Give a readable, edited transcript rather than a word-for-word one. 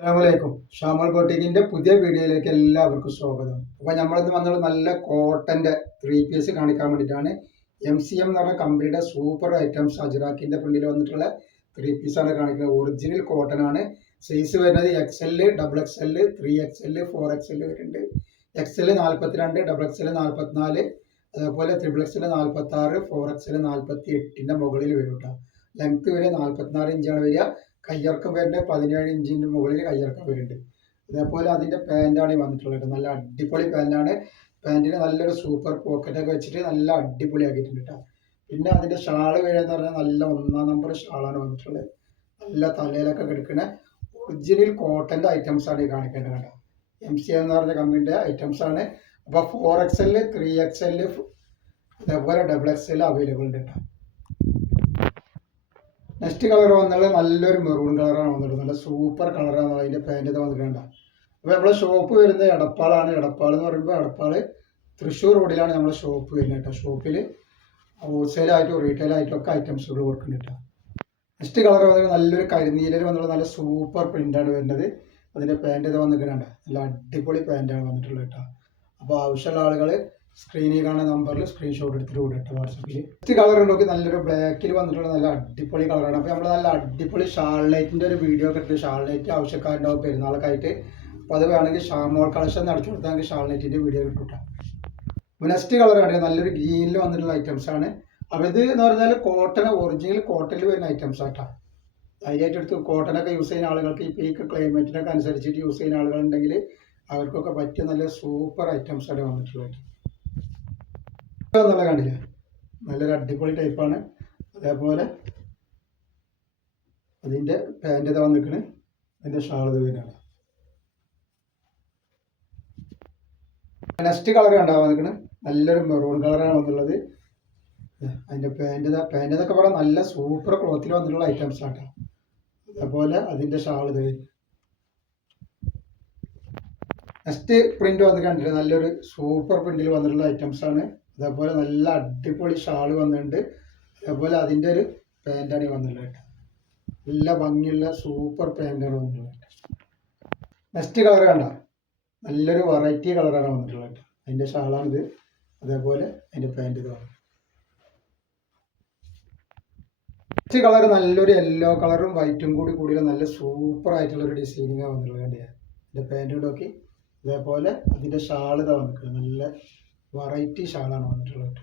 അസ്സലാമലൈക്കും. ഷാമൽ ബോട്ടിക്കിന്റെ പുതിയ വീഡിയോയിലേക്ക് എല്ലാവർക്കും സ്വാഗതം. അപ്പോൾ നമ്മളിന്ന് വന്നത് നല്ല കോട്ടന്റെ 3 പീസ് കാണിക്കാൻ വേണ്ടിയിട്ടാണ്. MCM എന്ന് പറഞ്ഞ കമ്പനിയുടെ സൂപ്പർ ഐറ്റംസ് അജ്രാക്കിന്റെ പ്രിന്റിൽ വന്നിട്ടുള്ള 3 പീസാണ് കാണിക്കുന്നത്. ഒറിജിനൽ കോട്ടൺ ആണ്. സൈസ് വരുന്നത് XL, XXL, 3XL, 4XL വരുന്നുണ്ട്. XL 42, XXL 44, അതേപോലെ XXL 46, 4XL 48ന്റെ മുകളിൽ വരും കേട്ടോ. ലെങ്ത് വരെ 44 ഇഞ്ചാണ് വരിക. കയ്യിറക്കം വരുന്നത് 17 ഇഞ്ചിൻ്റെ മുകളിൽ കയ്യിറക്കം വരുന്നുണ്ട്. അതേപോലെ അതിൻ്റെ പാൻറ്റാണ് വന്നിട്ടുള്ളത്. നല്ല അടിപൊളി പാൻറ്റാണ്. പാൻറ്റിന് നല്ലൊരു സൂപ്പർ പോക്കറ്റൊക്കെ വെച്ചിട്ട് നല്ല അടിപൊളിയാക്കിയിട്ടുണ്ട് കേട്ടോ. പിന്നെ അതിൻ്റെ ഷാള് വരികയെന്ന് പറഞ്ഞാൽ നല്ല 1-ാം നമ്പർ ഷാളാണ് വന്നിട്ടുള്ളത്. നല്ല തലയിലൊക്കെ കിടക്കുന്ന ഒറിജിനൽ കോട്ടൻ്റെ ഐറ്റംസാണ് ഈ കാണിക്കേണ്ടത് കേട്ടോ. MCM എന്ന് പറഞ്ഞ കമ്പനിയുടെ ഐറ്റംസാണ്. അപ്പോൾ 4XL, 3XL, അതേപോലെ XXL അവൈലബിൾ ഉണ്ട് കേട്ടോ. നെക്സ്റ്റ് കളർ വന്നത് നല്ലൊരു മെറൂൺ കളറാണ് വന്നിട്ട്. നല്ല സൂപ്പർ കളറാണ് അതിൻ്റെ പാൻറ്റ് വന്നിട്ടുണ്ട്. അപ്പോൾ നമ്മളെ ഷോപ്പ് വരുന്നത് എടപ്പാളാണ്. എടപ്പാൾ എന്ന് പറയുമ്പോൾ എടപ്പാൾ തൃശ്ശൂർ റോഡിലാണ് നമ്മളെ ഷോപ്പ് വരുന്നത് കേട്ടോ. ഷോപ്പിൽ ഹോൾസെയിലായിട്ടും റീറ്റെയിലായിട്ടും ഒക്കെ ഐറ്റംസുകൾ കൊടുക്കുന്നുണ്ട് കേട്ടോ. നെക്സ്റ്റ് കളർ വന്നിട്ട് നല്ലൊരു കരിനീലയിൽ വന്നുള്ള നല്ല സൂപ്പർ പ്രിൻ്റാണ് വരുന്നത്. അതിൻ്റെ പാൻറ്റ് വന്നിട്ടുണ്ട്. നല്ല അടിപൊളി പാൻറ്റാണ് വന്നിട്ടുള്ളത് കേട്ടോ. അപ്പോൾ ആവശ്യമുള്ള ആളുകൾ സ്ക്രീനിൽ കാണുന്ന നമ്പറിൽ സ്ക്രീൻഷോട്ട് എടുത്തിട്ട് വിടട്ടെ വാട്സപ്പിൽ. നെക്സ്റ്റ് കളർ നോക്കി നല്ലൊരു ബ്ലാക്കിൽ വന്നിട്ടുള്ള നല്ല അടിപൊളി കളറാണ്. അപ്പോൾ നമ്മൾ നല്ല അടിപൊളി ഷാൾലൈറ്റിൻ്റെ ഒരു വീഡിയോ ഒക്കെ എടുത്ത് ഷാൾലൈറ്റ് ആവശ്യക്കാരുണ്ടാവും പെരുന്നാളൊക്കെ ആയിട്ട്. അപ്പോൾ അത് വേണമെങ്കിൽ ഷാമോൾ കളക്ഷൻ നടത്തി കൊടുത്താൽ ഷാൾലൈറ്റിൻ്റെ വീഡിയോ കിട്ടും. അപ്പോൾ നെക്സ്റ്റ് കളർ കണ്ടിട്ട് നല്ലൊരു ഗ്രീനിൽ വന്നിട്ടുള്ള ഐറ്റംസാണ്. അപ്പോൾ ഇത് എന്ന് പറഞ്ഞാൽ കോട്ടൺ, ഒറിജിനൽ കോട്ടണിൽ വരുന്ന ഐറ്റംസ് ആട്ടോ. ധൈര്യമായിട്ട് എടുത്ത് കോട്ടനൊക്കെ യൂസ് ചെയ്യുന്ന ആളുകൾക്ക് ഇപ്പോൾ ഈ ക്ലൈമറ്റിനൊക്കെ അനുസരിച്ചിട്ട് യൂസ് ചെയ്യുന്ന ആളുകളുണ്ടെങ്കിൽ അവർക്കൊക്കെ പറ്റിയ നല്ല സൂപ്പർ ഐറ്റംസാണ് വന്നിട്ടുള്ളത്. നല്ല കണ്ടില്ലേ, നല്ലൊരു അടിപൊളി ടൈപ്പാണ്. അതേപോലെ അതിൻ്റെ പാൻറ്റ് വന്നിരിക്കണ്. അതിൻ്റെ ഷാൾ വരുന്നതാണ്. നെക്സ്റ്റ് കളർ കണ്ടാൽ വന്നിരിക്കണ് നല്ലൊരു മെറൂൺ കളറാണ് വന്നുള്ളത്. അതിൻ്റെ പാൻറ്റ് എന്നൊക്കെ പറയാൻ നല്ല സൂപ്പർ ക്ലോത്തിൽ വന്നിട്ടുള്ള ഐറ്റംസ് ആട്ടോ. അതേപോലെ അതിൻ്റെ ഷാൾ വരും. നെക്സ്റ്റ് പ്രിന്റ് വന്ന് കണ്ടിട്ട് നല്ലൊരു സൂപ്പർ പ്രിന്റിൽ വന്നിട്ടുള്ള ഐറ്റംസാണ്. അതേപോലെ നല്ല അടിപൊളി ഷാൾ വന്നിട്ടുണ്ട്. അതേപോലെ അതിൻ്റെ ഒരു പാൻറ്റാണ് വന്നിട്ടുള്ളത്. നല്ല ഭംഗിയുള്ള സൂപ്പർ പാൻറ്റാണ് വന്നിട്ടുള്ളത്. നെക്സ്റ്റ് കളർ കണ്ട നല്ലൊരു വെറൈറ്റി കളറാണ് വന്നിട്ടുള്ളത്. അതിൻ്റെ ഷാളാണിത്. അതേപോലെ അതിൻ്റെ പാൻറ്റ് ഇത് വന്നു. നെക്സ്റ്റ് കളർ നല്ലൊരു യെല്ലോ കളറും വൈറ്റും കൂടിയുള്ള നല്ല സൂപ്പർ ആയിട്ടുള്ളൊരു ഡിസൈനിങ്ങാണ് വന്നിട്ടുള്ളത്. അതിൻ്റെ പാൻറ്റ് നോക്കി. അതേപോലെ അതിൻ്റെ ഷാൾ ഇതാ വന്നിട്ടുള്ളത്. നല്ല വെറൈറ്റി ഷാളാണ് വന്നിട്ടുള്ളത്.